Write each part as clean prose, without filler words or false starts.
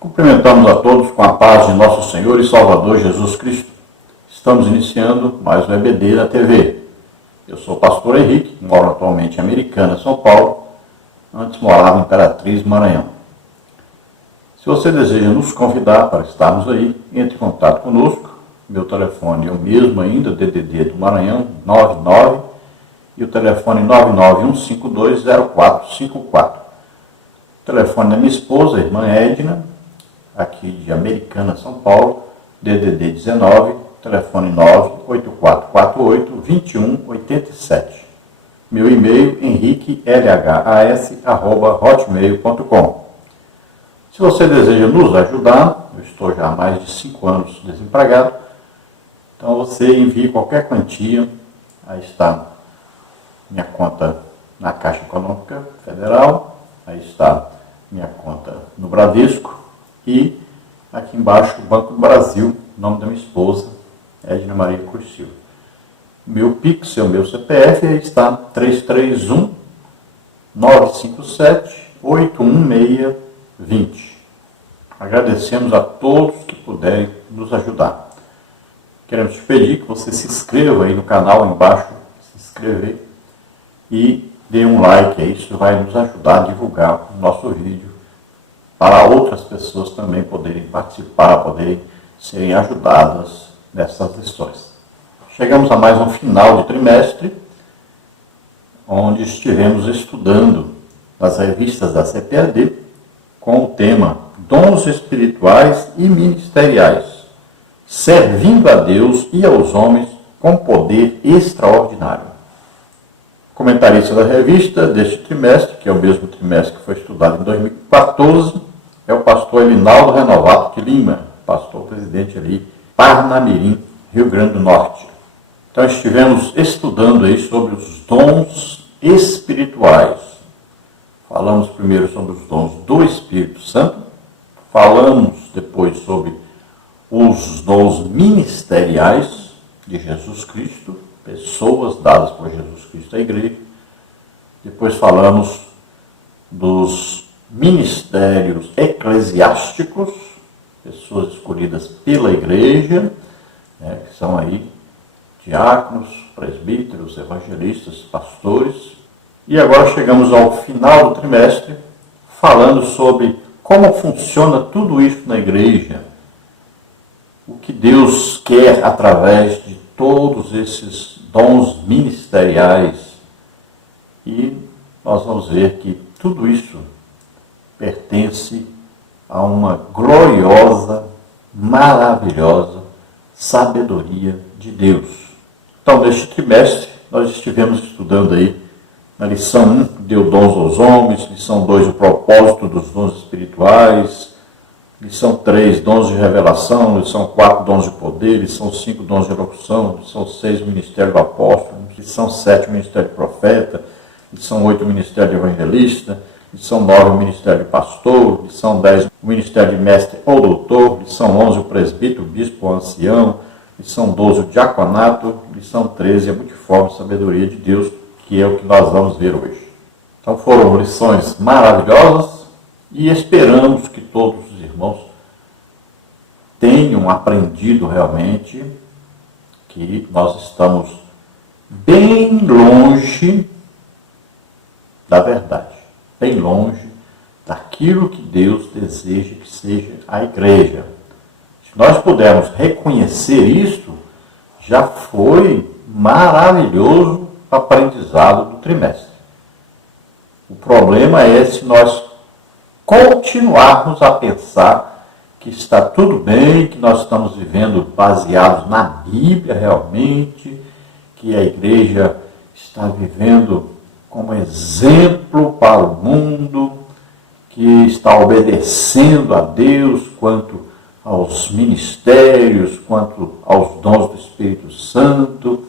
Cumprimentamos a todos com a paz de nosso Senhor e Salvador Jesus Cristo. Estamos iniciando mais um EBD na TV. Eu sou o pastor Henrique, moro atualmente em Americana, São Paulo. Antes morava em Imperatriz, Maranhão. Se você deseja nos convidar para estarmos aí, entre em contato conosco. Meu telefone é o mesmo ainda, DDD do Maranhão, 99, e o telefone 991520454. O telefone da minha esposa, a irmã Edna, aqui de Americana, São Paulo, DDD 19, telefone 98448-2187. Meu e-mail, henriquelhas@hotmail.com. Se você deseja nos ajudar, eu estou já há mais de 5 anos desempregado, então você envie qualquer quantia, aí está minha conta na Caixa Econômica Federal, aí está minha conta no Bradesco e aqui embaixo o Banco do Brasil, nome da minha esposa, Edna Maria Cruz Silva. Meu Pix é o meu CPF, aí está 331-957-81620. Agradecemos a todos que puderem nos ajudar. Queremos te pedir que você se inscreva aí no canal, embaixo, se inscrever e dê um like aí, isso vai nos ajudar a divulgar o nosso vídeo para outras pessoas também poderem participar, poderem serem ajudadas nessas lições. Chegamos a mais um final de trimestre, onde estivemos estudando nas revistas da CPAD com o tema Dons Espirituais e Ministeriais, servindo a Deus e aos homens com poder extraordinário. O comentarista da revista deste trimestre, que é o mesmo trimestre que foi estudado em 2014, é o pastor Elinaldo Renovato de Lima, pastor presidente ali, Parnamirim, Rio Grande do Norte. Então estivemos estudando aí sobre os dons espirituais. Falamos primeiro sobre os dons do Espírito Santo, falamos depois sobre os dons ministeriais de Jesus Cristo, pessoas dadas por Jesus Cristo à igreja. Depois falamos dos ministérios eclesiásticos, pessoas escolhidas pela igreja, que são aí diáconos, presbíteros, evangelistas, pastores. E agora chegamos ao final do trimestre, falando sobre como funciona tudo isso na igreja, o que Deus quer através de todos esses dons ministeriais. E nós vamos ver que tudo isso pertence a uma gloriosa, maravilhosa sabedoria de Deus. Então, neste trimestre, nós estivemos estudando aí na lição 1, deu dons aos homens, lição 2, o propósito dos dons espirituais, lição 3, dons de revelação, lição 4, dons de poder, lição 5, dons de elocução, lição 6, ministério do apóstolo, lição 7, ministério de profeta, lição 8, ministério de evangelista, lição 9, o ministério de pastor, lição 10, o ministério de mestre ou doutor, lição 11, o presbítero, o bispo ou ancião, lição 12, o diaconato, lição 13, a multiforme sabedoria de Deus, que é o que nós vamos ver hoje. Então foram lições maravilhosas e esperamos que todos os irmãos tenham aprendido realmente que nós estamos bem longe da verdade, bem longe daquilo que Deus deseja que seja a igreja. Se nós pudermos reconhecer isso, já foi maravilhoso o aprendizado do trimestre. O problema é se nós continuarmos a pensar que está tudo bem, que nós estamos vivendo baseados na Bíblia realmente, que a igreja está vivendo como exemplo para o mundo, que está obedecendo a Deus quanto aos ministérios, quanto aos dons do Espírito Santo.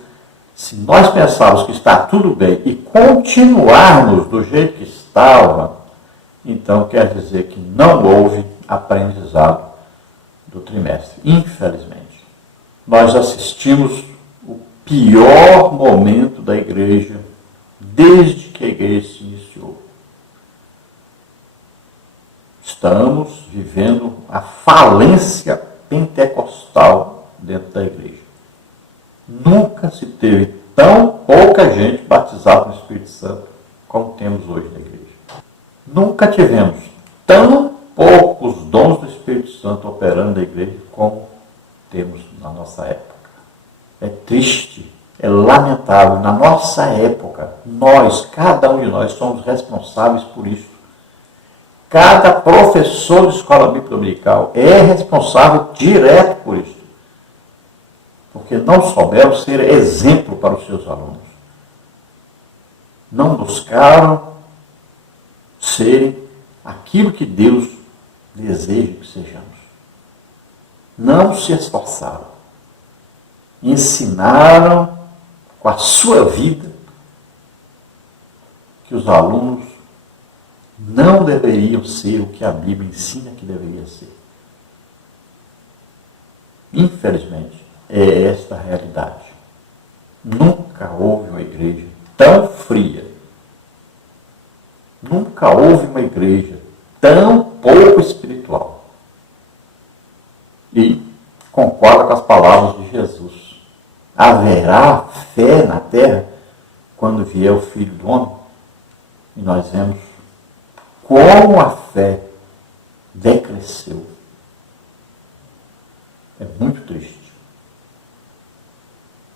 Se nós pensarmos que está tudo bem e continuarmos do jeito que estava, então quer dizer que não houve aprendizado do trimestre, infelizmente. Nós assistimos o pior momento da igreja desde que a igreja se iniciou. Estamos vivendo a falência pentecostal dentro da igreja. Nunca se teve tão pouca gente batizada no Espírito Santo como temos hoje na igreja. Nunca tivemos tão poucos dons do Espírito Santo operando na igreja como temos na nossa época. É triste, é lamentável. Na nossa época, nós, cada um de nós, somos responsáveis por isso. Cada professor de escola bíblica dominical é responsável direto por isso. Porque não souberam ser exemplo para os seus alunos. Não buscaram serem aquilo que Deus deseja que sejamos. Não se esforçaram. Ensinaram com a sua vida que os alunos não deveriam ser o que a Bíblia ensina que deveria ser. Infelizmente, é esta a realidade. Nunca houve uma igreja tão fria. Nunca houve uma igreja tão pouco espiritual. E concorda com as palavras de Jesus. Haverá fé na terra quando vier o Filho do Homem? E nós vemos como a fé decresceu. É muito triste.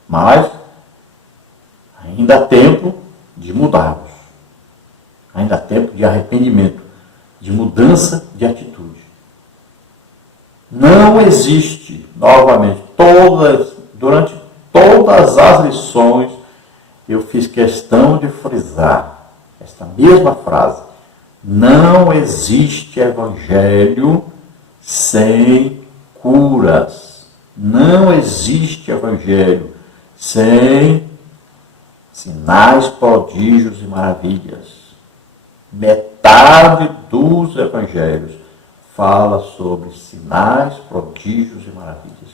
Mas ainda há tempo de mudarmos. Ainda há tempo de arrependimento, de mudança de atitude. Não existe, novamente, durante todas as lições, eu fiz questão de frisar esta mesma frase. Não existe evangelho sem curas. Não existe evangelho sem sinais, prodígios e maravilhas. Metade dos evangelhos fala sobre sinais, prodígios e maravilhas.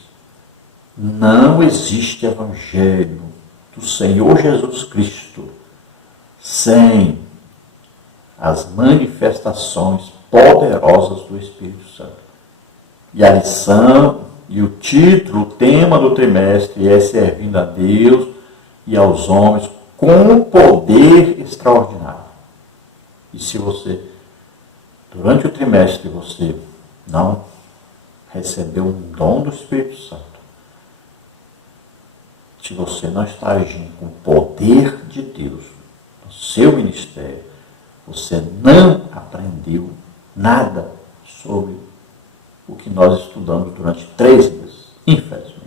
Não existe evangelho do Senhor Jesus Cristo sem as manifestações poderosas do Espírito Santo. E a lição, e o título, o tema do trimestre é servindo a Deus e aos homens com poder extraordinário. E se você, durante o trimestre, você não recebeu um dom do Espírito Santo, se você não está agindo com o poder de Deus no seu ministério, você não aprendeu nada sobre o que nós estudamos durante 3 meses, infelizmente.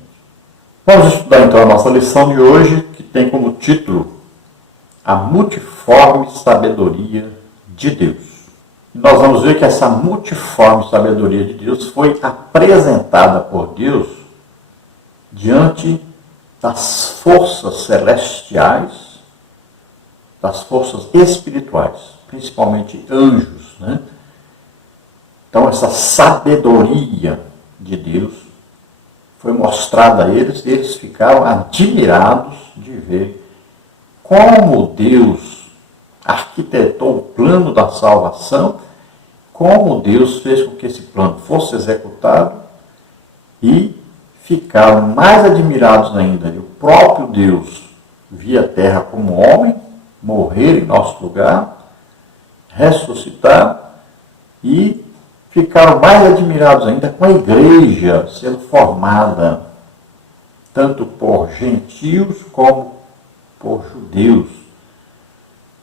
Vamos estudar então a nossa lição de hoje, que tem como título A Multiforme Sabedoria de Deus. E nós vamos ver que essa multiforme sabedoria de Deus foi apresentada por Deus diante das forças celestiais, das forças espirituais, principalmente anjos, né? Então, essa sabedoria de Deus foi mostrada a eles, e eles ficaram admirados de ver como Deus arquitetou o plano da salvação, como Deus fez com que esse plano fosse executado, e ficaram mais admirados ainda de o próprio Deus vir à terra como homem, morrer em nosso lugar, ressuscitar, e ficaram mais admirados ainda com a igreja sendo formada, tanto por gentios como por judeus.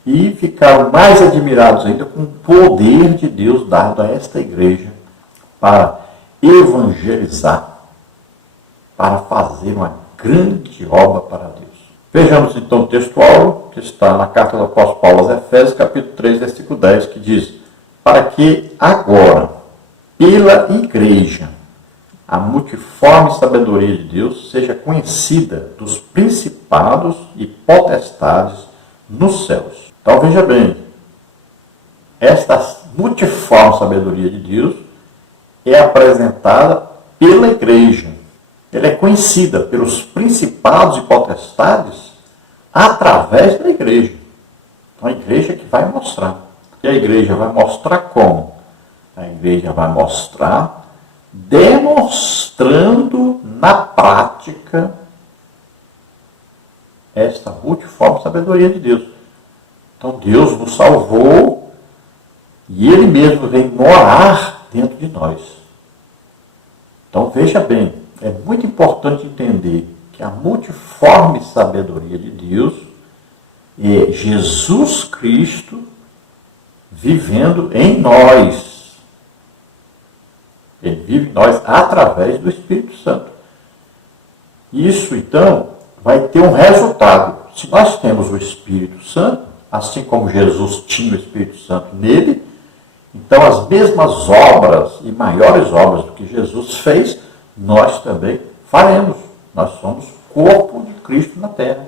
E ficaram mais admirados ainda com o poder de Deus dado a esta igreja para evangelizar, para fazer uma grande obra para Deus. Vejamos então o texto áureo que está na carta do apóstolo Paulo aos Efésios, capítulo 3, versículo 10, que diz: para que agora, pela igreja, a multiforme sabedoria de Deus seja conhecida dos principados e potestades nos céus. Então veja bem, esta multiforme sabedoria de Deus é apresentada pela igreja. Ela é conhecida pelos principados e potestades através da igreja. Então a igreja que vai mostrar. E a igreja vai mostrar como? A igreja vai mostrar, demonstrando na prática esta multiforme sabedoria de Deus. Então Deus nos salvou e Ele mesmo vem morar dentro de nós. Então veja bem, é muito importante entender que a multiforme sabedoria de Deus é Jesus Cristo vivendo em nós. Ele vive em nós através do Espírito Santo. Isso, então, vai ter um resultado. Se nós temos o Espírito Santo, assim como Jesus tinha o Espírito Santo nele, então as mesmas obras e maiores obras do que Jesus fez, nós também faremos. Nós somos corpo de Cristo na terra.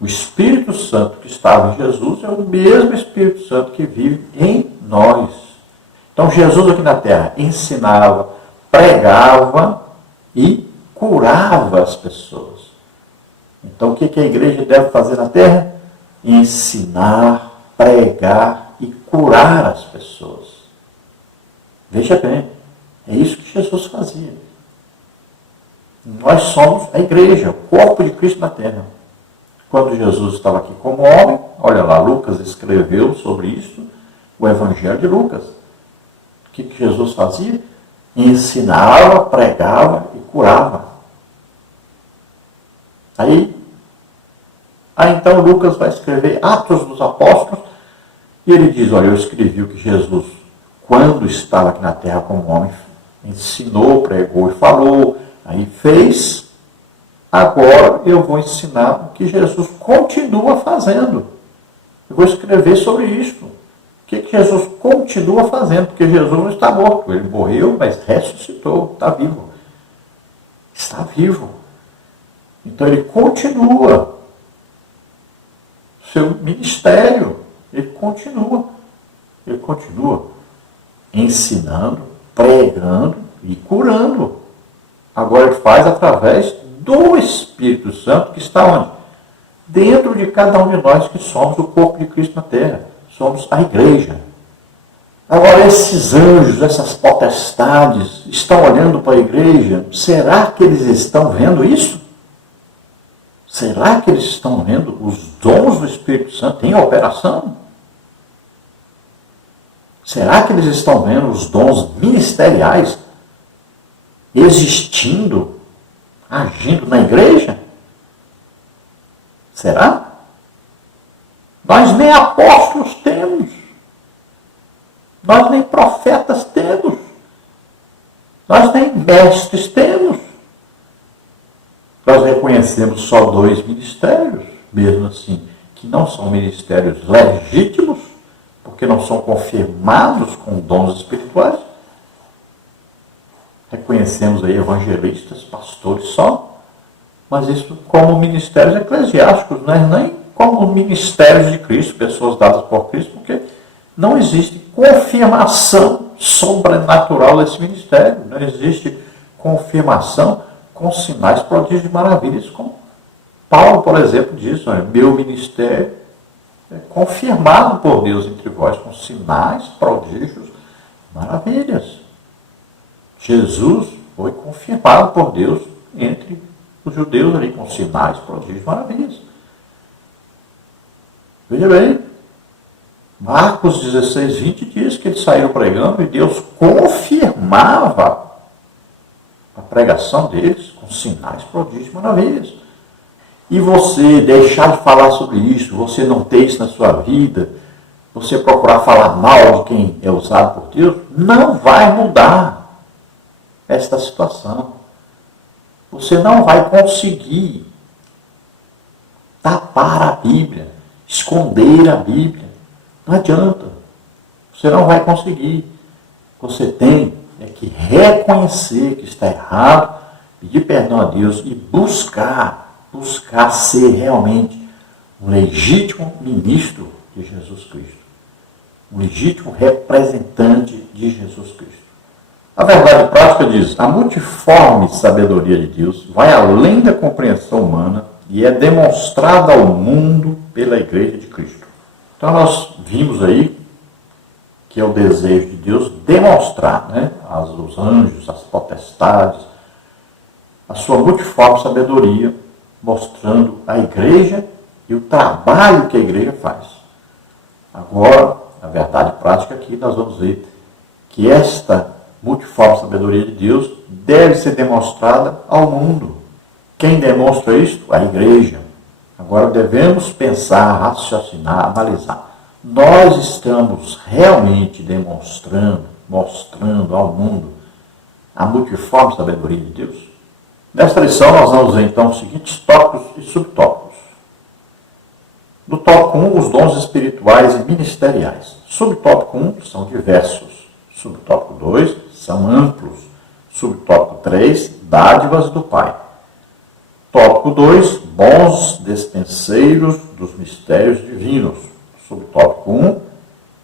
O Espírito Santo que estava em Jesus é o mesmo Espírito Santo que vive em nós. Então Jesus aqui na terra ensinava, pregava e curava as pessoas. Então o que a igreja deve fazer na terra? Ensinar, pregar e curar as pessoas. Veja bem, é isso que Jesus fazia. Nós somos a igreja, o corpo de Cristo na terra. Quando Jesus estava aqui como homem, olha lá, Lucas escreveu sobre isso, o Evangelho de Lucas. O que Jesus fazia? Ensinava, pregava e curava. Aí então Lucas vai escrever Atos dos Apóstolos, e ele diz, olha, eu escrevi o que Jesus, quando estava aqui na terra como homem, ensinou, pregou e falou, aí fez. Agora eu vou ensinar o que Jesus continua fazendo. Eu vou escrever sobre isso. O que Jesus continua fazendo? Porque Jesus não está morto. Ele morreu, mas ressuscitou. Está vivo. Está vivo. Então ele continua. Seu ministério. Ele continua. Ele continua ensinando, pregando e curando. Agora ele faz através do Espírito Santo que está onde? Dentro de cada um de nós que somos o corpo de Cristo na terra. Somos a igreja. Agora esses anjos, essas potestades, estão olhando para a igreja. Será que eles estão vendo isso? Será que eles estão vendo os dons do Espírito Santo em operação? Será que eles estão vendo os dons ministeriais existindo, agindo na igreja? Será? Nós nem apóstolos temos. Nós nem profetas temos. Nós nem mestres temos. Nós reconhecemos só 2 ministérios, mesmo assim, que não são ministérios legítimos, porque não são confirmados com dons espirituais. Reconhecemos aí evangelistas, pastores só, mas isso como ministérios eclesiásticos, né? Nem como ministérios de Cristo, pessoas dadas por Cristo, porque não existe confirmação sobrenatural desse ministério, não existe confirmação com sinais, prodígios e maravilhas, como Paulo, por exemplo, diz, olha, meu ministério é confirmado por Deus entre vós com sinais, prodígios, maravilhas. Jesus foi confirmado por Deus entre os judeus ali com sinais, prodígios, maravilhas. Veja bem, Marcos 16, 20 diz que eles saíram pregando e Deus confirmava a pregação deles com sinais, prodígios, maravilhas. E você deixar de falar sobre isso, você não ter isso na sua vida, você procurar falar mal de quem é usado por Deus, não vai mudar esta situação. Você não vai conseguir tapar a Bíblia, esconder a Bíblia. Não adianta. Você não vai conseguir. Você tem que reconhecer que está errado, pedir perdão a Deus e buscar ser realmente um legítimo ministro de Jesus Cristo. Um legítimo representante de Jesus Cristo. A verdade prática diz, a multiforme sabedoria de Deus vai além da compreensão humana e é demonstrada ao mundo pela Igreja de Cristo. Então nós vimos aí que que é o desejo de Deus demonstrar, né, aos anjos, às potestades, a sua multiforme sabedoria, mostrando a igreja e o trabalho que a igreja faz. Agora, na verdade prática aqui, nós vamos ver que esta multiforme sabedoria de Deus deve ser demonstrada ao mundo. Quem demonstra isso? A igreja. Agora devemos pensar, raciocinar, analisar. Nós estamos realmente demonstrando, mostrando ao mundo a multiforme sabedoria de Deus? Nesta lição nós vamos ver então os seguintes tópicos e subtópicos. No tópico 1, os dons espirituais e ministeriais. Subtópico 1 são diversos. Subtópico 2 são amplos. Subtópico 3, dádivas do Pai. Tópico 2, bons despenseiros dos mistérios divinos. Subtópico 1,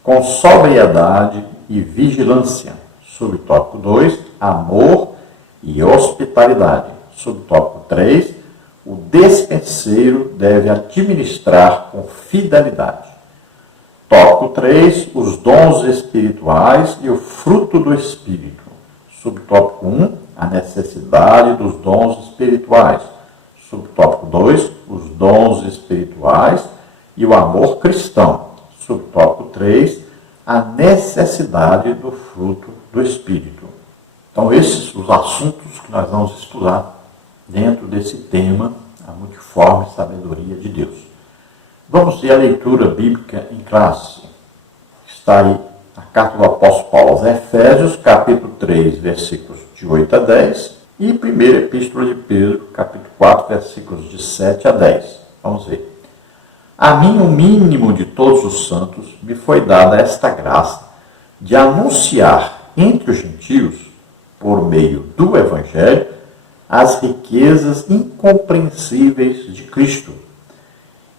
com sobriedade e vigilância. Subtópico 2, amor e hospitalidade. Subtópico 3, o despenseiro deve administrar com fidelidade. Tópico 3, os dons espirituais e o fruto do Espírito. Subtópico 1, a necessidade dos dons espirituais. Subtópico 2, os dons espirituais e o amor cristão. Subtópico 3, a necessidade do fruto do Espírito. Então, esses são os assuntos que nós vamos estudar dentro desse tema, a multiforme sabedoria de Deus. Vamos ver a leitura bíblica em classe. Está aí a carta do apóstolo Paulo aos Efésios, capítulo 3, versículos de 8 a 10, e primeira epístola de Pedro, capítulo 4, versículos de 7 a 10. Vamos ver. A mim, o mínimo de todos os santos, me foi dada esta graça de anunciar entre os gentios, por meio do Evangelho, as riquezas incompreensíveis de Cristo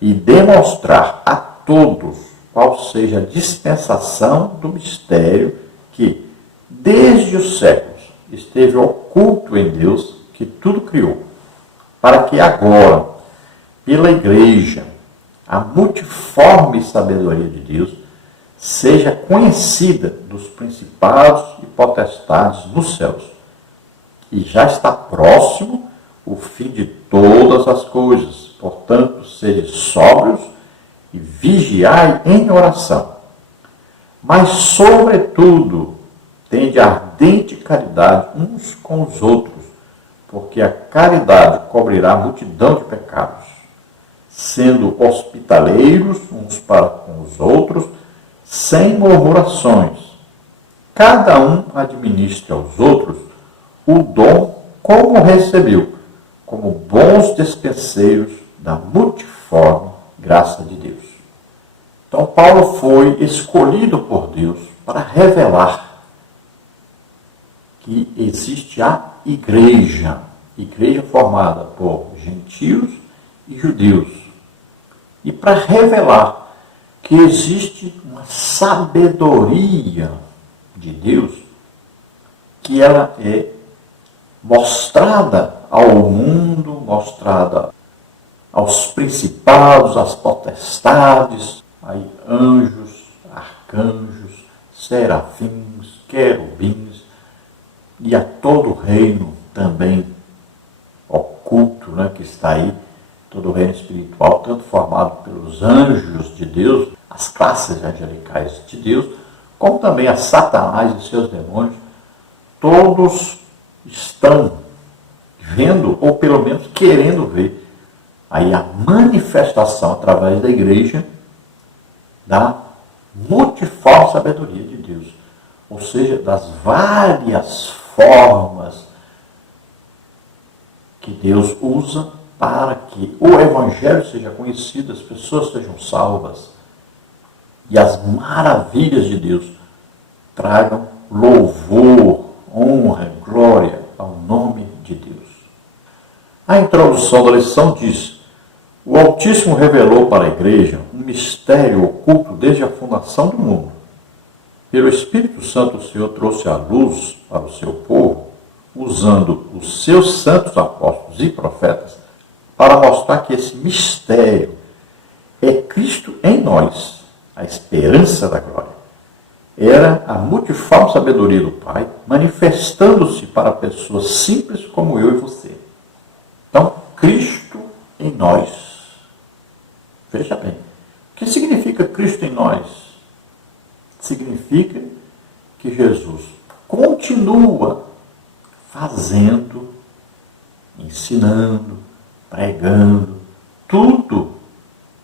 e demonstrar a todos qual seja a dispensação do mistério que, desde os séculos, esteve oculto em Deus, que tudo criou, para que agora, pela Igreja, a multiforme sabedoria de Deus seja conhecida dos principados e potestades nos céus. E já está próximo o fim de todas as coisas. Portanto, sede sóbrios e vigiai em oração. Mas, sobretudo, tende ardente caridade uns com os outros, porque a caridade cobrirá a multidão de pecados, sendo hospitaleiros uns para com os outros, sem murmurações. Cada um administre aos outros o dom como recebeu, como bons despenseiros da multiforme graça de Deus. Então, Paulo foi escolhido por Deus para revelar que existe a igreja formada por gentios e judeus, e para revelar que existe uma sabedoria de Deus, que ela é mostrada ao mundo, mostrada aos principados, às potestades, aí anjos, arcanjos, serafins, querubins, e a todo o reino também oculto, né, que está aí, todo o reino espiritual, tanto formado pelos anjos de Deus, as classes angelicais de Deus, como também a Satanás e seus demônios, todos estão vendo, ou pelo menos querendo ver, aí a manifestação através da igreja da multiforme sabedoria de Deus, ou seja, das várias formas que Deus usa para que o Evangelho seja conhecido, as pessoas sejam salvas e as maravilhas de Deus tragam louvor, honra, glória ao nome de Deus. A introdução da lição diz: o Altíssimo revelou para a Igreja um mistério oculto desde a fundação do mundo. Pelo Espírito Santo, o Senhor trouxe a luz para o seu povo, usando os seus santos apóstolos e profetas, para mostrar que esse mistério é Cristo em nós, a esperança da glória. era a multiforme sabedoria do Pai, manifestando-se para pessoas simples como eu e você. Então, Cristo em nós. Veja bem. O que significa Cristo em nós? Significa que Jesus continua fazendo, ensinando, pregando, tudo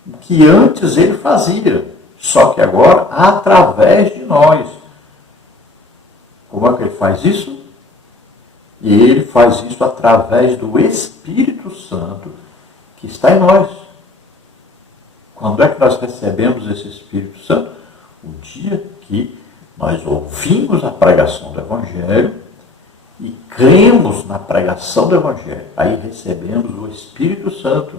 o que antes ele fazia, só que agora através de nós. Como é que ele faz isso? E ele faz isso através do Espírito Santo que está em nós. Quando é que nós recebemos esse Espírito Santo? O dia que nós ouvimos a pregação do Evangelho e cremos na pregação do Evangelho. Aí recebemos o Espírito Santo.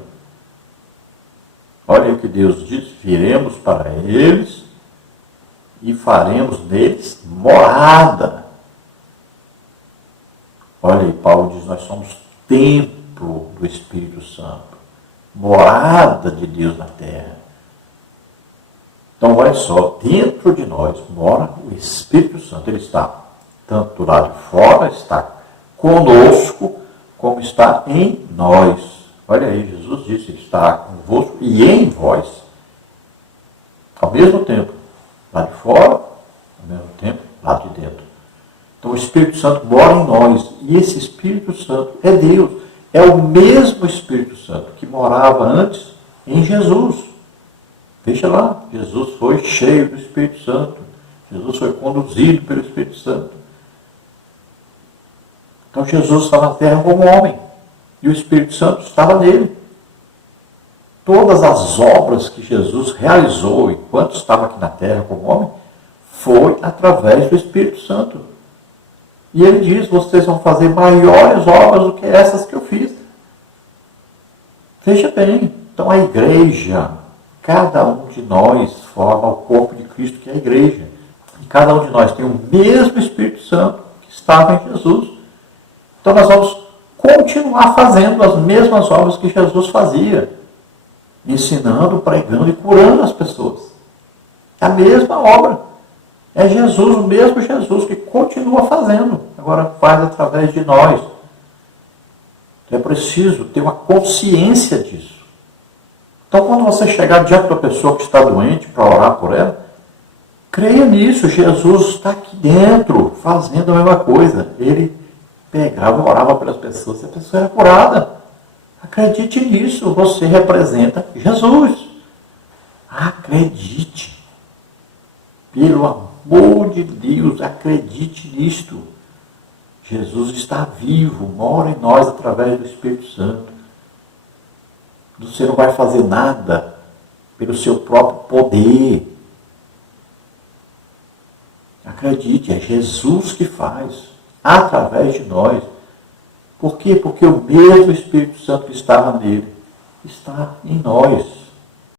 Olha o que Deus diz: viremos para eles e faremos neles morada. Olha aí, Paulo diz: nós somos templo do Espírito Santo, morada de Deus na terra. Então, olha só, dentro de nós mora o Espírito Santo. Ele está tanto do lado de fora, está conosco, como está em nós. Olha aí, Jesus disse: ele está convosco e em vós. Ao mesmo tempo, lá de fora, ao mesmo tempo, lá de dentro. Então, o Espírito Santo mora em nós. E esse Espírito Santo é Deus. É o mesmo Espírito Santo que morava antes em Jesus. Veja lá, Jesus foi cheio do Espírito Santo. Jesus foi conduzido pelo Espírito Santo. Então Jesus estava na terra como homem. E o Espírito Santo estava nele. Todas as obras que Jesus realizou enquanto estava aqui na terra como homem, foi através do Espírito Santo. E ele diz: vocês vão fazer maiores obras do que essas que eu fiz. Veja bem, então a igreja, cada um de nós forma o corpo de Cristo, que é a igreja. E cada um de nós tem o mesmo Espírito Santo que estava em Jesus. Então nós vamos continuar fazendo as mesmas obras que Jesus fazia. Ensinando, pregando e curando as pessoas. É a mesma obra. É Jesus, o mesmo Jesus que continua fazendo. Agora faz através de nós. Então é preciso ter uma consciência disso. Então, quando você chegar diante da pessoa que está doente para orar por ela, creia nisso. Jesus está aqui dentro, fazendo a mesma coisa. Ele pegava e orava pelas pessoas e a pessoa era curada. Acredite nisso. Você representa Jesus. Acredite. Pelo amor de Deus, acredite nisto. Jesus está vivo, mora em nós através do Espírito Santo. Você não vai fazer nada pelo seu próprio poder. Acredite, é Jesus que faz, através de nós. Por quê? Porque o mesmo Espírito Santo que estava nele está em nós.